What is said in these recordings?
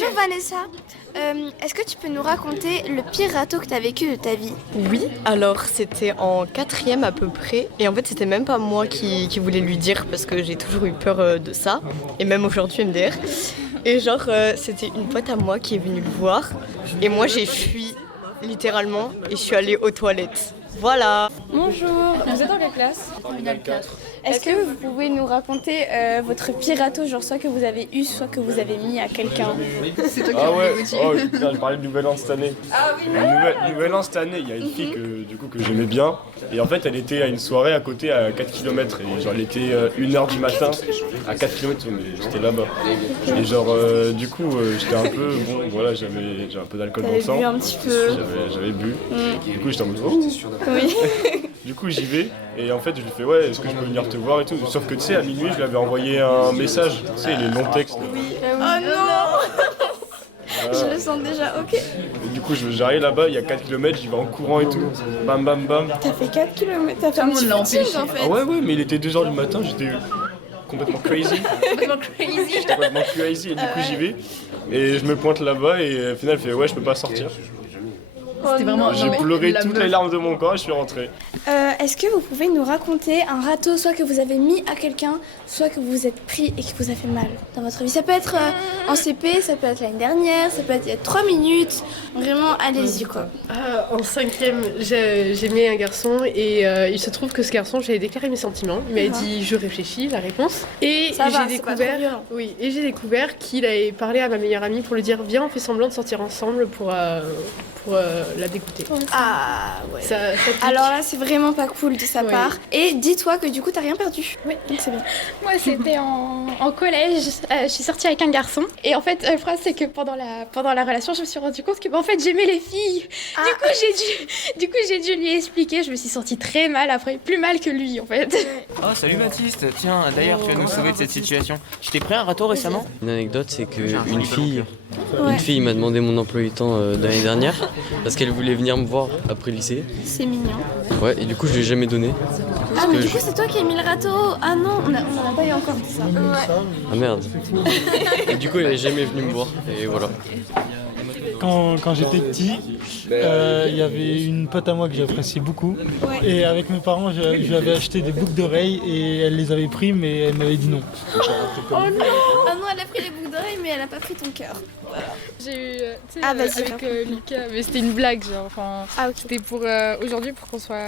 Bonjour Vanessa, est-ce que tu peux nous raconter le pire râteau que tu as vécu de ta vie? Oui, alors c'était en 4e à peu près. Et en fait, c'était même pas moi qui voulais lui dire parce que j'ai toujours eu peur de ça. Et même aujourd'hui, MDR. Et genre, c'était une pote à moi qui est venue le voir. Et moi, j'ai fui littéralement et je suis allée aux toilettes. Voilà. Bonjour, vous êtes dans quelle classe? Terminale 4. Est-ce que vous pouvez nous raconter votre pire râteau, genre soit que vous avez eu, soit que vous avez mis à quelqu'un? C'est toi qui Ah as ouais, négocié. oh putain, je parlais de Nouvel An cette année. Ah oui. Nouvel An cette année, il y a une fille que j'aimais bien. Et en fait, elle était à une soirée à côté à 4 km. Et genre, elle était 1h du matin à 4 km, mais j'étais là-bas. Et genre, du coup, j'étais un peu, bon, voilà, j'avais un peu d'alcool dans le sang. Bu un petit peu. J'avais bu. Du coup, j'étais en mode, oh. Oui. Du coup, j'y vais. Et en fait, je lui fais, ouais, est-ce que je peux venir te voir et tout. Sauf que tu sais, à minuit, je lui avais envoyé un message. Tu sais, les longs textes. Oh non. Je le sens déjà, ok. Et du coup, j'arrive là-bas, il y a 4 km, j'y vais en courant et tout. Bam, bam, bam. T'as fait 4 km, t'as fait un Tout le petit monde l'a footing empêché. en fait. Ah ouais, mais il était 2h du matin, j'étais complètement crazy. J'étais complètement crazy et du coup j'y vais. Et je me pointe là-bas et au final, elle fait ouais, je peux pas sortir. C'était vraiment. J'ai non, mais pleuré la toutes meuf. les larmes de mon corps et je suis rentré. Est-ce que vous pouvez nous raconter un râteau, soit que vous avez mis à quelqu'un, soit que vous êtes pris et qui vous a fait mal dans votre vie? Ça peut être en CP, ça peut être l'année dernière, ça peut être il y a 3 minutes. Vraiment, allez-y quoi. En 5e, j'aimais un garçon et il se trouve que ce garçon, j'avais déclaré mes sentiments. Il m'avait dit je réfléchis, la réponse. Et Ça va, j'ai c'est pas trop violent. oui, et j'ai découvert qu'il avait parlé à ma meilleure amie pour lui dire viens, on fait semblant de sortir ensemble pour la dégoûter. Ah ouais. Ça pique. Alors là, c'est vraiment pas cool de sa Oui. part. Et dis-toi que du coup, t'as rien perdu. Oui, donc c'est bien. Moi, c'était en collège. Je suis sortie avec un garçon. Et en fait, la phrase, c'est que pendant la relation, je me suis rendu compte que, en fait, j'aimais les filles. Ah. Du coup, j'ai dû lui expliquer. Je me suis sentie très mal après. Plus mal que lui, en fait. Oh salut Baptiste, tiens d'ailleurs tu vas nous sauver de cette situation. Tu t'es pris un râteau récemment? Une anecdote, c'est qu'une fille m'a demandé mon emploi du temps de l'année dernière parce qu'elle voulait venir me voir après le lycée. C'est mignon. Ouais, et du coup, je l'ai jamais donné. Ah, mais que du je- coup, c'est toi qui as mis le râteau. Ah non, on n'en a pas eu encore dit ça. Ah merde. Et du coup, elle est jamais venue me voir. Et voilà. Quand j'étais petit, il y avait une pote à moi que j'appréciais beaucoup. Et avec mes parents, je lui avais acheté des boucles d'oreilles et elle les avait pris, mais elle m'avait dit non. Ah non, elle a pris les boucles d'oreilles, mais elle a pas pris ton cœur. J'ai eu, tu sais, Ah, vas-y, avec Lucas, mais c'était une blague, genre, enfin, Ah ok. c'était pour aujourd'hui pour qu'on soit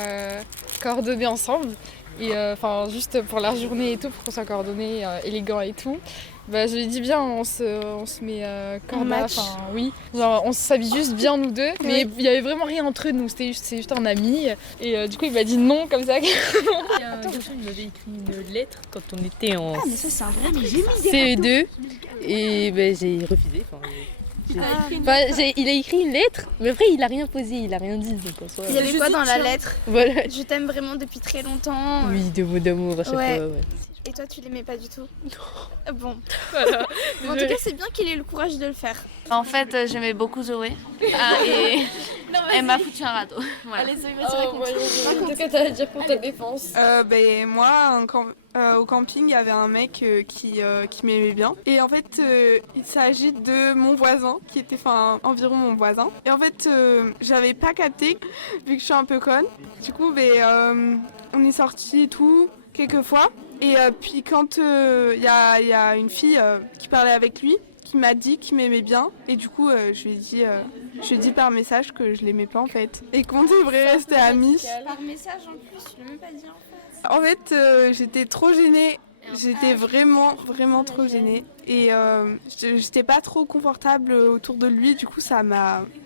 coordonnés ensemble et enfin juste pour la journée et tout, pour qu'on soit coordonnés, élégants et tout. Bah je lui ai dit bien, on se met corda, match. enfin oui, genre on s'habille juste bien nous deux, mais il y avait vraiment rien entre nous, c'est juste un ami et du coup il m'a dit non comme ça. Il y a un garçon qui m'avait écrit une lettre quand on était en Ah, mais ça, c'est un vrai CE2 et ben, j'ai refusé. Il a écrit une lettre, mais après il a rien posé, il a rien dit. Donc en soi, Il y avait quoi dans la lettre? voilà. Je t'aime vraiment depuis très longtemps. Oui, des mots d'amour à chaque Ouais. fois. Ouais. Et toi, tu l'aimais pas du tout? Non. Bon. Voilà. En tout cas, c'est bien qu'il ait le courage de le faire. En fait, j'aimais beaucoup Zoé et elle m'a foutu un râteau. Voilà. Allez, Zoé, vas-y, raconte. Qu'est-ce que t'as à dire pour ta défense? Moi, au camping, il y avait un mec qui m'aimait bien. Et en fait, il s'agit de mon voisin, qui était environ mon voisin. Et en fait, j'avais pas capté, vu que je suis un peu conne. Du coup, on est sortis et tout, quelques fois. Et puis quand il y a une fille qui parlait avec lui, qui m'a dit qu'il m'aimait bien. Et du coup, je lui ai dit par message que je l'aimais pas en fait. Et qu'on devrait rester amis. Par message en plus, tu l'as même pas dit en fait. En fait, j'étais trop gênée. J'étais vraiment trop gênée. Et j'étais pas trop confortable autour de lui. Du coup,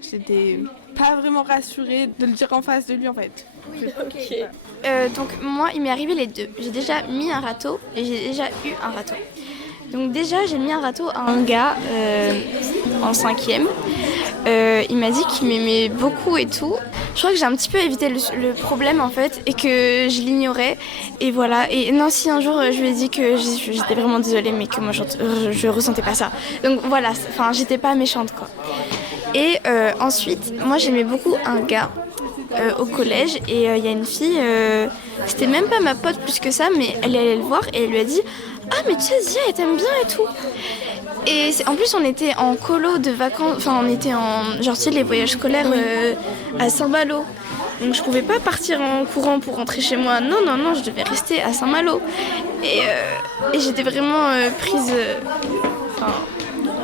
j'étais pas vraiment rassurée de le dire en face de lui en fait. Oui, ok. Donc moi, il m'est arrivé les deux. J'ai déjà mis un râteau et j'ai déjà eu un râteau. Donc déjà, j'ai mis un râteau à un gars en 5e. Il m'a dit qu'il m'aimait beaucoup et tout. Je crois que j'ai un petit peu évité le problème en fait et que je l'ignorais. Et voilà. Et non, si un jour je lui ai dit que j'étais vraiment désolée mais que moi je ressentais pas ça. Donc voilà, enfin j'étais pas méchante quoi. Et ensuite, moi j'aimais beaucoup un gars au collège et il y a une fille, c'était même pas ma pote plus que ça, mais elle est allée le voir et elle lui a dit « Ah mais tu sais Zia elle t'aime bien et tout ». Et en plus, on était en colo de vacances, enfin, on était en, genre, tu sais, les voyages scolaires à Saint-Malo. Donc, je pouvais pas partir en courant pour rentrer chez moi. Non, je devais rester à Saint-Malo. Et j'étais vraiment prise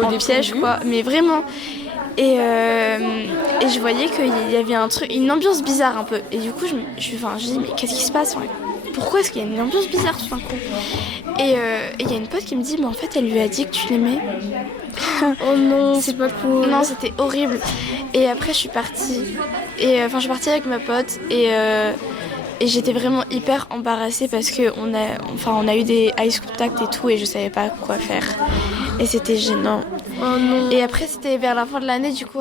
en piège, quoi. Mais vraiment. Et je voyais qu'il y avait une ambiance bizarre un peu. Et du coup, je dis, mais qu'est-ce qui se passe? Pourquoi est-ce qu'il y a une ambiance bizarre tout d'un coup? Et il y a une pote qui me dit, mais en fait, elle lui a dit que tu l'aimais. Oh non, c'est pas cool. Non, c'était horrible. Et après, je suis partie. Et je suis partie avec ma pote. Et j'étais vraiment hyper embarrassée parce qu'on a eu des eye contact et tout. Et je savais pas quoi faire. Et c'était gênant. Oh non. Et après, c'était vers la fin de l'année. Du coup,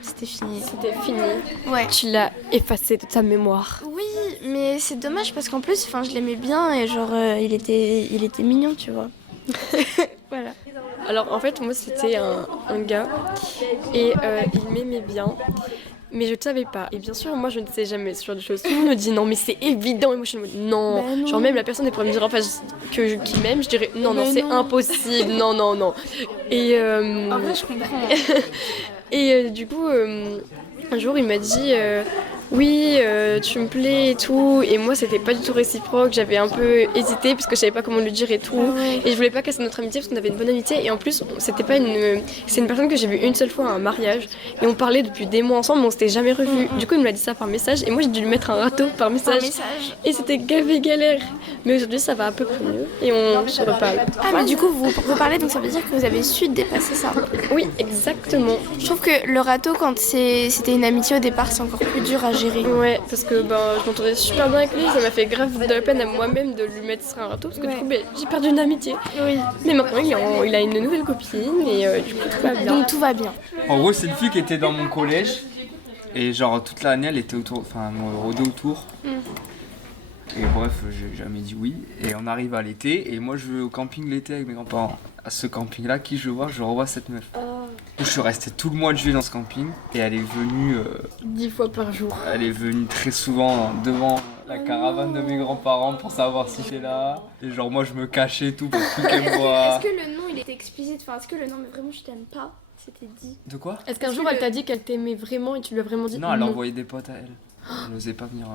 c'était fini. C'était fini. Ouais. Tu l'as effacé de ta mémoire. Oui, mais c'est dommage parce qu'en plus, je l'aimais bien et genre, il était mignon, tu vois. Voilà. Alors en fait, moi c'était un gars et il m'aimait bien, mais je ne savais pas. Et bien sûr, moi je ne sais jamais ce genre de choses. Tout le monde me dit non, mais c'est évident. Et moi je suis en mode non. Non. Genre même la personne elle pourrait me dire qu'il m'aime, je dirais non, c'est impossible. Non. Et en vrai, je comprends. et du coup, un jour il m'a dit oui, tu me plais et tout. Et moi, c'était pas du tout réciproque. J'avais un peu hésité parce que je savais pas comment lui dire et tout. Et je voulais pas casser notre amitié parce qu'on avait une bonne amitié. Et en plus, c'est une personne que j'ai vue une seule fois à un mariage. Et on parlait depuis des mois ensemble, mais on s'était jamais revus. Du coup, il me l'a dit ça par message. Et moi, j'ai dû lui mettre un râteau par message. Et c'était gavé galère. Mais aujourd'hui, ça va un peu plus mieux. Et on se reparle. Ah, mais du coup, vous reparlez, donc ça veut dire que vous avez su dépasser ça. Oui, exactement. Je trouve que le râteau, quand c'était une amitié au départ, c'est encore plus dur à gérer. Ouais, parce que je m'entendais super bien avec lui, ça m'a fait grave de la peine à moi-même de lui mettre sur un râteau parce que du coup j'ai perdu une amitié. Oui. Mais maintenant il a une nouvelle copine et du coup tout va bien. Donc tout va bien. En gros, c'est une fille qui était dans mon collège et genre toute l'année elle était autour, enfin me rôdait autour. Et bref, j'ai jamais dit oui. Et on arrive à l'été et moi je vais au camping l'été avec mes grands-parents. À ce camping-là, qui je revois cette meuf. Je suis resté tout le mois de juillet dans ce camping et elle est venue 10 fois par jour. Elle est venue très souvent devant la caravane de mes grands-parents pour savoir si j'étais là. Et genre moi je me cachais tout pour plus qu'elle me voie. Est-ce que le nom il était explicite? Est-ce que le nom mais vraiment je t'aime pas? C'était dit. De quoi? Est-ce qu'un jour elle t'a dit qu'elle t'aimait vraiment et tu lui as vraiment dit non? Elle a envoyé des potes à elle. Elle n'osait pas venir.